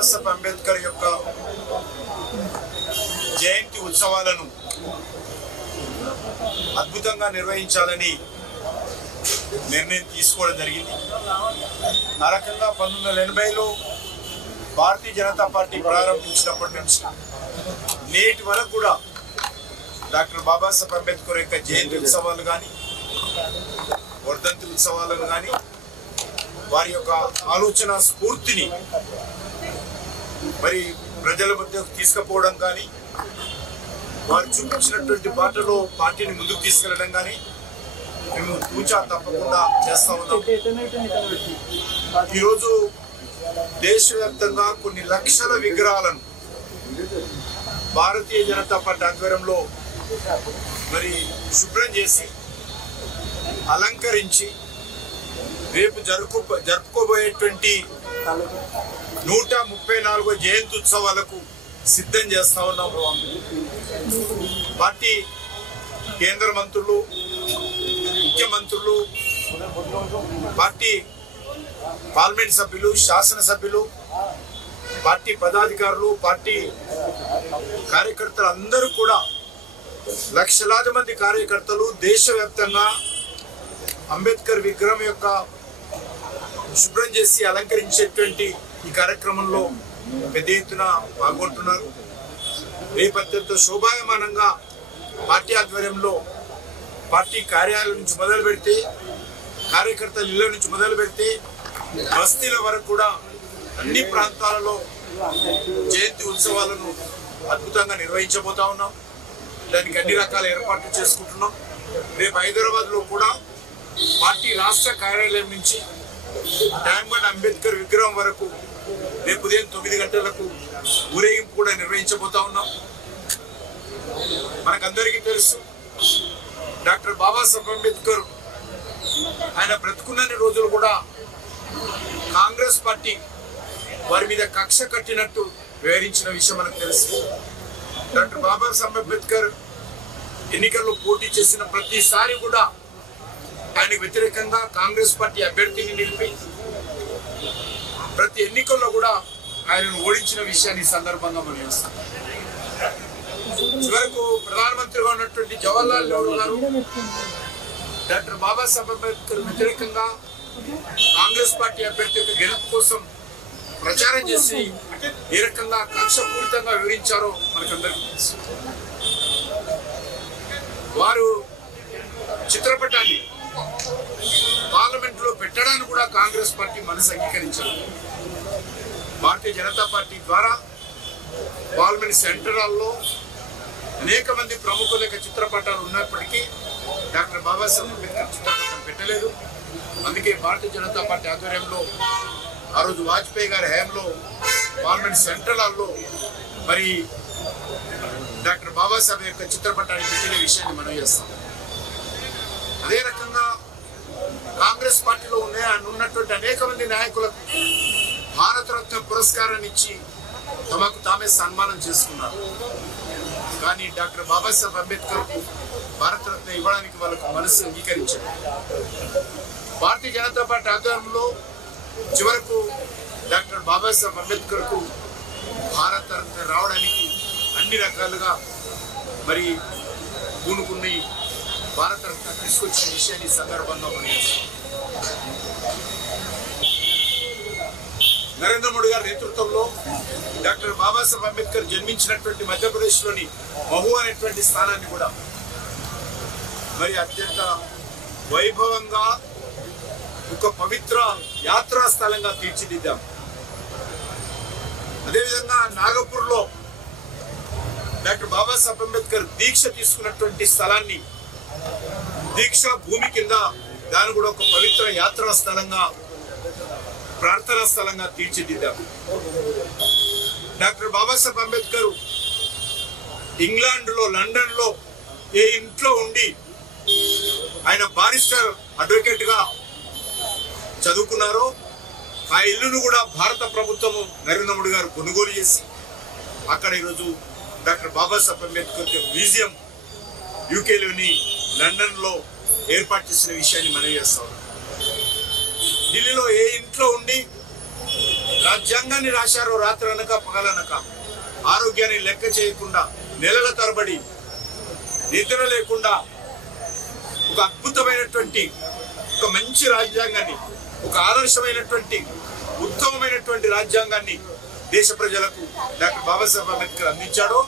బాబాసాహెబ్ అంబేద్కర్ యొక్క జయంతి ఉత్సవాలను అద్భుతంగా నిర్వహించాలని నిర్ణయం తీసుకోవడం జరిగింది. ఆ రకంగా 1980లో భారతీయ జనతా పార్టీ ప్రారంభించినప్పటి నుంచి నేటి వరకు కూడా డాక్టర్ బాబాసాహెబ్ అంబేద్కర్ యొక్క జయంతి ఉత్సవాలు కానీ వర్ధంతి ఉత్సవాలను కానీ వారి యొక్క ఆలోచన స్ఫూర్తిని మరి ప్రజల మధ్యకు తీసుకుపోవడం కానీ వారు చూపించినటువంటి బాటలో పార్టీని ముందుకు తీసుకెళ్లడం కానీ మేము తూచా తప్పకుండా చేస్తా ఉన్నాం. ఈరోజు దేశవ్యాప్తంగా కొన్ని లక్షల విగ్రహాలను భారతీయ జనతా పార్టీ ఆధ్వర్యంలో మరి శుభ్రం చేసి అలంకరించి రేపు జరుపుకోబోయేటువంటి 134వ జయంతి ఉత్సవాలకు సిద్ధం చేస్తా ఉన్నాము. పార్టీ కేంద్ర మంత్రులు, ముఖ్యమంత్రులు, పార్టీ పార్లమెంట్ సభ్యులు, శాసనసభ్యులు, పార్టీ పదాధికారులు, పార్టీ కార్యకర్తలు అందరూ కూడా లక్షలాది మంది కార్యకర్తలు దేశవ్యాప్తంగా అంబేద్కర్ విగ్రహం యొక్క శుభ్రం చేసి అలంకరించేటువంటి ఈ కార్యక్రమంలో పెద్ద ఎత్తున పాల్గొంటున్నారు. రేపు అత్యంత శోభాయమానంగా పార్టీ ఆధ్వర్యంలో పార్టీ కార్యాలయం నుంచి మొదలు పెడితే, కార్యకర్తల ఇళ్ల నుంచి మొదలు పెడితే బస్తీల వరకు కూడా అన్ని ప్రాంతాలలో జయంతి ఉత్సవాలను అద్భుతంగా నిర్వహించబోతా ఉన్నాం. దానికి అన్ని రకాల ఏర్పాట్లు చేసుకుంటున్నాం. రేపు హైదరాబాద్లో కూడా పార్టీ రాష్ట్ర కార్యాలయం నుంచి ట్యాంక్ అంబేద్కర్ విగ్రహం వరకు రేపు ఉదయం 9 గంటలకు ఊరేగింపు కూడా నిర్వహించబోతా ఉన్నాం. మనకందరికీ తెలుసు డాక్టర్ బాబాసాహెబ్ అంబేద్కర్ ఆయన బ్రతుకున్నన్ని రోజులు కూడా కాంగ్రెస్ పార్టీ వారి మీద కక్ష కట్టినట్టు వివరించిన విషయం మనకు తెలుసు. డాక్టర్ బాబాసాహెబ్ అంబేద్కర్ ఎన్నికల్లో పోటీ చేసిన ప్రతిసారి కూడా ఆయనకు వ్యతిరేకంగా కాంగ్రెస్ పార్టీ అభ్యర్థిని నిలిపి ప్రతి ఎన్నికల్లో కూడా ఆయనను ఓడించిన విషయాన్ని సందర్భంగా మనం చేస్తాం. చివరకు ప్రధానమంత్రిగా ఉన్నటువంటి జవహర్లాల్ నెహ్రూ గారు డాక్టర్ బాబాసాహెబ్ అంబేద్కర్ వ్యతిరేకంగా కాంగ్రెస్ పార్టీ అభ్యర్థి యొక్క గెలుపు కోసం ప్రచారం చేసి ఏ రకంగా కక్షపూరితంగా వివరించారో మనకందరికీ తెలుసు. వారు చిత్రపటాన్ని పార్లమెంట్ లో పెట్టడానికి కూడా కాంగ్రెస్ పార్టీ మనసు అంగీకరించారు. భారతీయ జనతా పార్టీ ద్వారా పార్లమెంట్ సెంట్రల్లో అనేక మంది ప్రముఖుల యొక్క చిత్రపటాలు ఉన్నప్పటికీ డాక్టర్ బాబాసాహెబ్ అంబేద్కర్ చిత్రపటం పెట్టలేదు. అందుకే భారతీయ జనతా పార్టీ ఆధ్వర్యంలో ఆ రోజు వాజ్పేయి గారి హయాంలో పార్లమెంట్ సెంట్రల్లో మరి డాక్టర్ బాబాసాహెబ్ యొక్క చిత్రపటాన్ని పెట్టిన విషయాన్ని మనం చేస్తాం. అదే రకంగా కాంగ్రెస్ పార్టీలో ఉన్నటువంటి అనేక మంది నాయకులకు భారతరత్న పురస్కారాన్ని ఇచ్చి తమకు తామే సన్మానం చేసుకున్నారు. కానీ డాక్టర్ బాబాసాహెబ్ అంబేద్కర్ భారతరత్న ఇవ్వడానికి వాళ్ళకు మనసు అంగీకరించారు. భారతీయ జనతా పార్టీ ఆధ్వర్యంలో చివరకు డాక్టర్ బాబాసాహెబ్ అంబేద్కర్ కు భారతరత్న రావడానికి అన్ని రకాలుగా మరి పూనుకుని భారతరత్న తీసుకొచ్చిన విషయాన్ని సందర్భంగా మనం నరేంద్ర మోడీ గారి నేతృత్వంలో డాక్టర్ బాబాసాహెబ్ అంబేద్కర్ జన్మించినటువంటి మధ్యప్రదేశ్లోని మహూ అనేటువంటి స్థానాన్ని కూడా మరి అత్యంత వైభవంగా ఒక పవిత్ర యాత్రా స్థలంగా తీర్చిదిద్దాం. అదేవిధంగా నాగపూర్లో డాక్టర్ బాబాసాహెబ్ అంబేద్కర్ దీక్ష తీసుకున్నటువంటి స్థలాన్ని దీక్షా భూమి కింద దాన్ని కూడా ఒక పవిత్ర యాత్రా స్థలంగా, ప్రార్థనా స్థలంగా తీర్చిదిద్దాం. డాక్టర్ బాబాసాహెబ్ అంబేద్కర్ ఇంగ్లాండ్ లో, లండన్ లో ఏ ఇంట్లో ఉండి ఆయన బారిస్టర్ అడ్వకేట్ గా చదువుకున్నారో ఆ ఇల్లును కూడా భారత ప్రభుత్వము నరేంద్ర మోడీ గారు కొనుగోలు చేసి అక్కడ ఈరోజు డాక్టర్ బాబాసాహెబ్ అంబేద్కర్ మ్యూజియం యూకేలోని లండన్ లో ఏర్పాటు చేసిన విషయాన్ని మనం చేస్తాం. ఢిల్లీలో ఏ ఇంట్లో ఉండి రాజ్యాంగాన్ని రాశారో రాత్రనక పగలనక, ఆరోగ్యాన్ని లెక్క చేయకుండా నెలల తరబడి నిద్ర లేకుండా ఒక అద్భుతమైనటువంటి ఒక మంచి రాజ్యాంగాన్ని, ఒక ఆదర్శమైనటువంటి ఉత్తమమైనటువంటి రాజ్యాంగాన్ని దేశ ప్రజలకు డాక్టర్ బాబాసాహెబ్ అంబేద్కర్ అందించాడో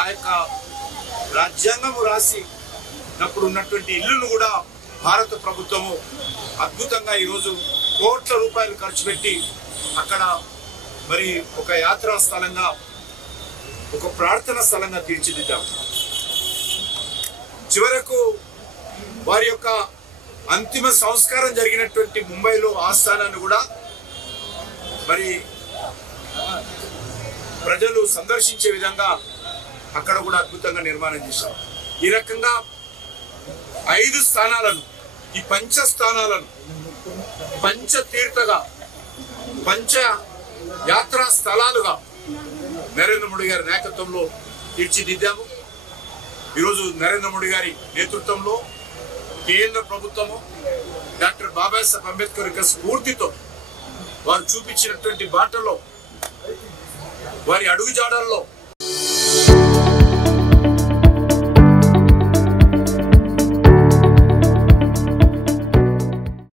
ఆ యొక్క రాజ్యాంగము రాసినప్పుడు ఉన్నటువంటి ఇల్లును కూడా భారత ప్రభుత్వము అద్భుతంగా ఈరోజు కోట్ల రూపాయలు ఖర్చు పెట్టి అక్కడ మరి ఒక యాత్రా స్థలంగా, ఒక ప్రార్థనా స్థలంగా తీర్చిదిద్దాం. చివరకు వారి యొక్క అంతిమ సంస్కారం జరిగినటువంటి ముంబైలో ఆస్థానాన్ని కూడా మరి ప్రజలు సందర్శించే విధంగా అక్కడ కూడా అద్భుతంగా నిర్మాణం చేశాం. ఈ రకంగా 5 స్థానాలను, ఈ పంచ స్థానాలను పంచ తీర్థగా, పంచ యాత్రా స్థలాలుగా నరేంద్ర మోడీ గారి నాయకత్వంలో తీర్చిదిద్దాము. ఈరోజు నరేంద్ర మోడీ గారి నేతృత్వంలో కేంద్ర ప్రభుత్వము డాక్టర్ బాబాసాహెబ్ అంబేద్కర్ యొక్క స్ఫూర్తితో వారు చూపించినటువంటి బాటలో, వారి అడుగుజాడల్లో